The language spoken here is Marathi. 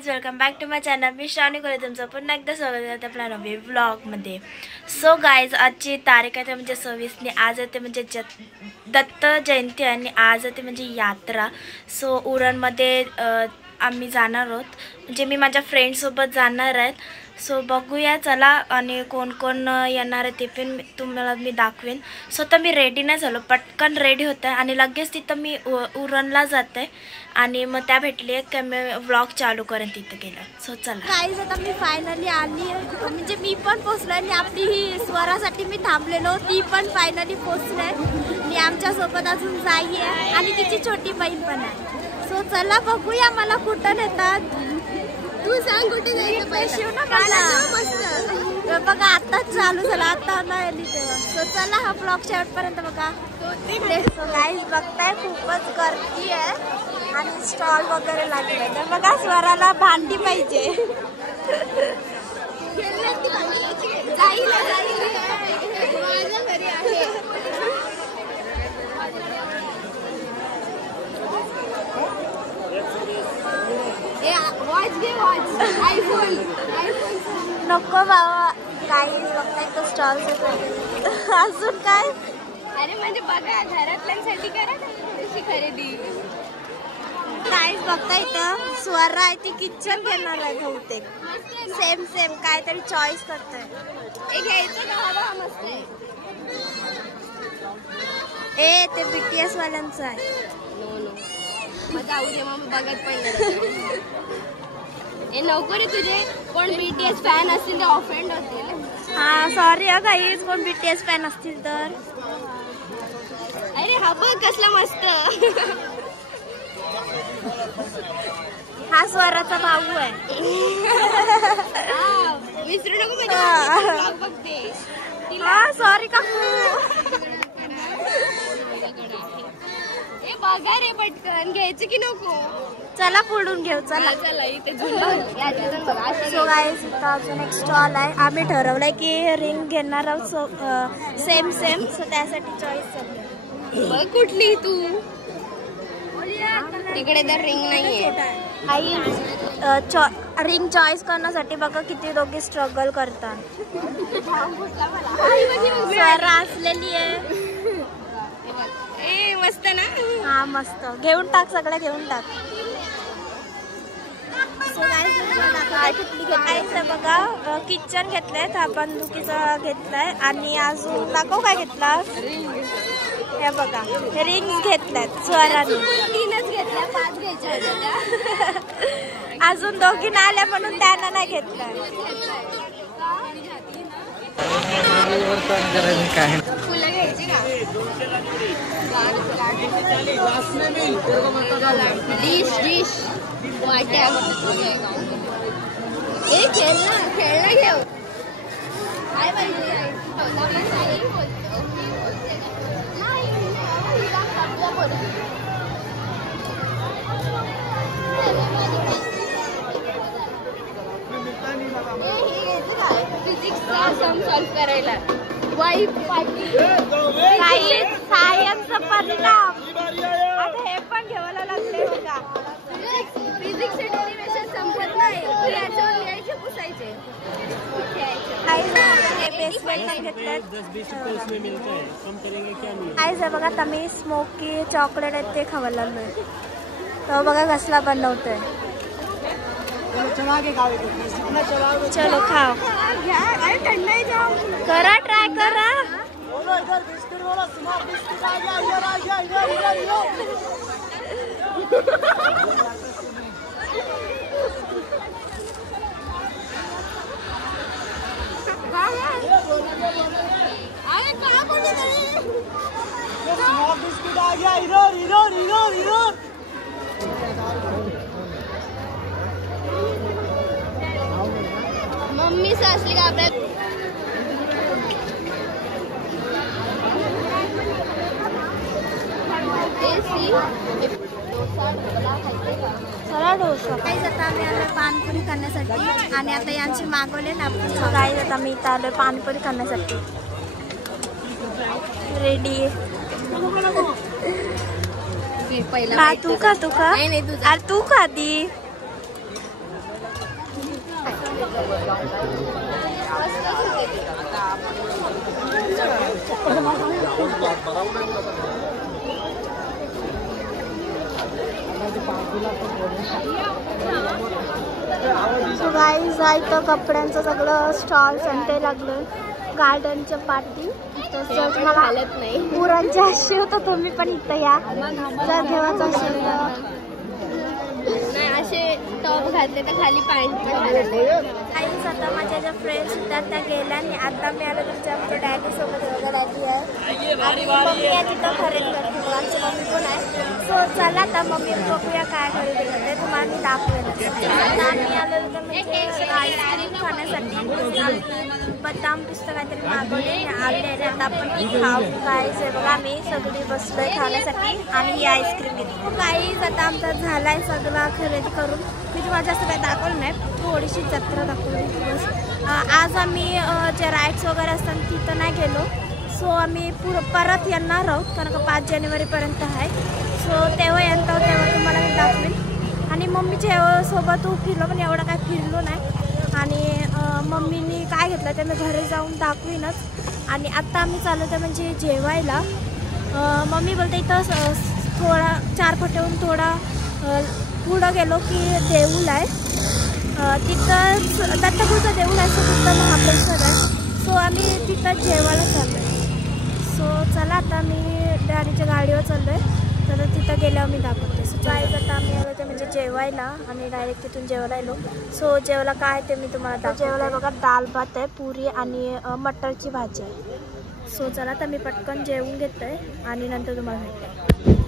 Guys welcome back to my channel. मी श्रावणी कोले तुमचं पुन्हा एकदा स्वागत आहे आपल्या नवीन व्लॉगमध्ये. सो गाइज आजची तारीख आहे म्हणजे 26. आज येते म्हणजे दत्त जयंती आणि आज येते म्हणजे यात्रा. सो उरणमध्ये आम्ही जाणार आहोत, म्हणजे मी माझ्या फ्रेंडसोबत जाणार आहेत. सो बघूया चला, आणि कोण कोण येणार आहे ते पण तुम्हाला मी दाखवेन. स्वतः मी रेडी नाही झालो, पटकन रेडी होतं आणि लगेच तिथं मी उरणला जाते आणि मग त्या भेटली आहे की मी व्लॉग चालू करेन तिथं गेलं. सो चला गाईज, आता मी फायनली आली, म्हणजे मी पण पोचलो आणि आपली ही स्वरासाठी मी थांबलेलो, ती पण फायनली पोचले आणि आमच्यासोबत अजून जाई आहे आणि तिची छोटी बहीण पण आहे. सो चला बघूया मला कुठं नेतात. तू सांग कुठे जायचं पैसे ना मला. मस्त बघा आताच चालू झाला, आता नाही आली तेव्हा. सो चला हा ब्लॉग शेवटपर्यंत बघा. सो गाईज बघताय खूपच गर्दी आहे आणि स्टॉल वगैरे लागले. तर बघा स्वराला भांडी पाहिजे. नको बाबा, काही बघताय तो स्टॉल अजून काय. अरे म्हणजे बघा घरातल्यांसाठी करा तशी खरेदी. काहीच बघता इथं स्वरा आहे ती किचन घेणार आहे बहुतेक. सेम सेम काहीतरी चॉईस करतोय. हे घ्यायचं का? हवा मस्त आहे. ए ते BTS वाल्यांचं आहे. नो नो मग जाऊ दे, मग बघत पण नाही. हे नको रे, तुझे कोण BTS फॅन असतील ते ऑफेंड होतील. हा सॉरी हा गाईज, कोण BTS फॅन असतील तर. अरे हा बघ कसला मस्त. हा स्वराचा भाऊ आहे. विसरू नको म्हणजे बघते. हा सॉरी काकू. हे बघा रे पटकन, घ्यायचं की नको. चला पुढून घेऊ चला. चला इथे सो गाईज इथं अजून एक स्टॉल आहे. आम्ही ठरवलंय की रिंग घेणार आहोत. सो सेम सेम, सो त्यासाठी चॉईस चालू. बघ कुठली तू. तिकडे तर रिंग नाहीये. रिंग चॉईस करण्यासाठी बघा किती दोघे स्ट्रगल करतात. स्वरा असलेली आहे. ए मस्त ना. हा मस्त, घेऊन टाक सगळं घेऊन टाक. बघा किचन घेतलंय, हा बंदुकीचा घेतलाय आणि अजून दाखव काय घेतला. हे बघा रिंग्स घेतल्यात स्वराने. 3च घेतल्या, 5 घ्यायच्या होत्या. अजून दोघी नाही आल्या म्हणून त्यांना नाही घेतलं. फुलं घ्यायची का? डिश वाट्या. ए खेळणं घेऊ. काय पाहिजे? फिजिक्सचा सम सॉल्व करायला. वाईफ पार्टी काही सायन्सचा परिणाम. आता हे पण घ्यायला लागले बघा. फिजिक्स डेरिव्हेशन संपत नाही, याच्यावर लिहायचे पुसायचे. आईज बघा आता मी स्मोकी चॉकलेट आहे ते खावं लागलोय. तर बघा कसला बनवतोय. चलो खाओ. करा ट्राय करा. मम्मी सासली का आपल्या. चला डोसा. काहीच आता आम्ही आलोय पानपुरी खाण्यासाठी आणि आता यांची मागवले ना. काहीच आता मी इथं आलोय पानपुरी खाण्यासाठी. रेडी पहिला तू का नाही अरे तू खादी. गाईज आहे तर कपड्यांचं सगळं स्टॉल्स आणि ते लागलं गार्डनच्या पाठी. तसंच मला हालत नाही पुरांची अशी होतं तुम्ही पण इथं या जर घेवायचं असेल तर. नाही असे टॉप घातले तर खाली पॅन्ट पण घालत. काहीच आता माझ्या ज्या फ्रेंड्स होत्या त्या गेल्या आणि आता मी आलो तुमच्या आमच्या डॅडी सोबत वगैरे डॅडी आहे आणि मम्मी आहे तिथं खरेदी करते. आमची मम्मी पण आहे. सो चला आता मम्मी बघूया काय खरेदी करते तुम्हाला मी दाखवेल. आता आम्ही आलेलो तर म्हणजे आईस्क्रीम खाण्यासाठी बदाम पिस्ता काहीतरी मागवले आले. आता आपण ती खाऊ. काहीच आहे बघा आम्ही सगळी बसलोय खाण्यासाठी आणि ही आईस्क्रीम घेतली. काहीच आता आमचा झालाय सगळा खरेदी करून. मी तुम्हाला जास्त काही दाखवलं नाही थोडीशी जत्रा दाखवली बस. आज आम्ही जे राईड्स वगैरे असतात तिथं नाही गेलो. सो आम्ही परत येणार आहोत कारण का 5 जानेवारीपर्यंत आहे. सो तेव्हा येणार आहोत तेव्हा तुम्हाला मी दाखवेन. आणि मम्मीच्या सोबत फिरलो पण एवढं काय फिरलो नाही. आणि मम्मीनी काय घेतलं ते मी घरी जाऊन दाखवीनच. आणि आत्ता आम्ही चाललो तर म्हणजे जेवायला. मम्मी बोलते इथं थोडा 4 फट्याहून थोडा पुढं गेलो की देऊळ आहे. तिथं दत्तपूरचं देऊळ आहे. सो तिथं महाबळेश्वर आहे. सो आम्ही तिथं जेवायला चाललो आहे. सो चला आता मी डॅडीच्या गाडीवर चाललो आहे तर तिथं गेल्यावर मी दाखवते. सो जायचं आता आम्ही आलो ते म्हणजे जेवायला आणि डायरेक्ट तिथून जेवायला आलो. सो जेवला काय ते मी तुम्हाला दाखवते. जेवला बघा दाल भात आहे पुरी आणि मटरची भाजी आहे. सो चला आता मी पटकन जेवून घेते आणि नंतर तुम्हाला भेटते.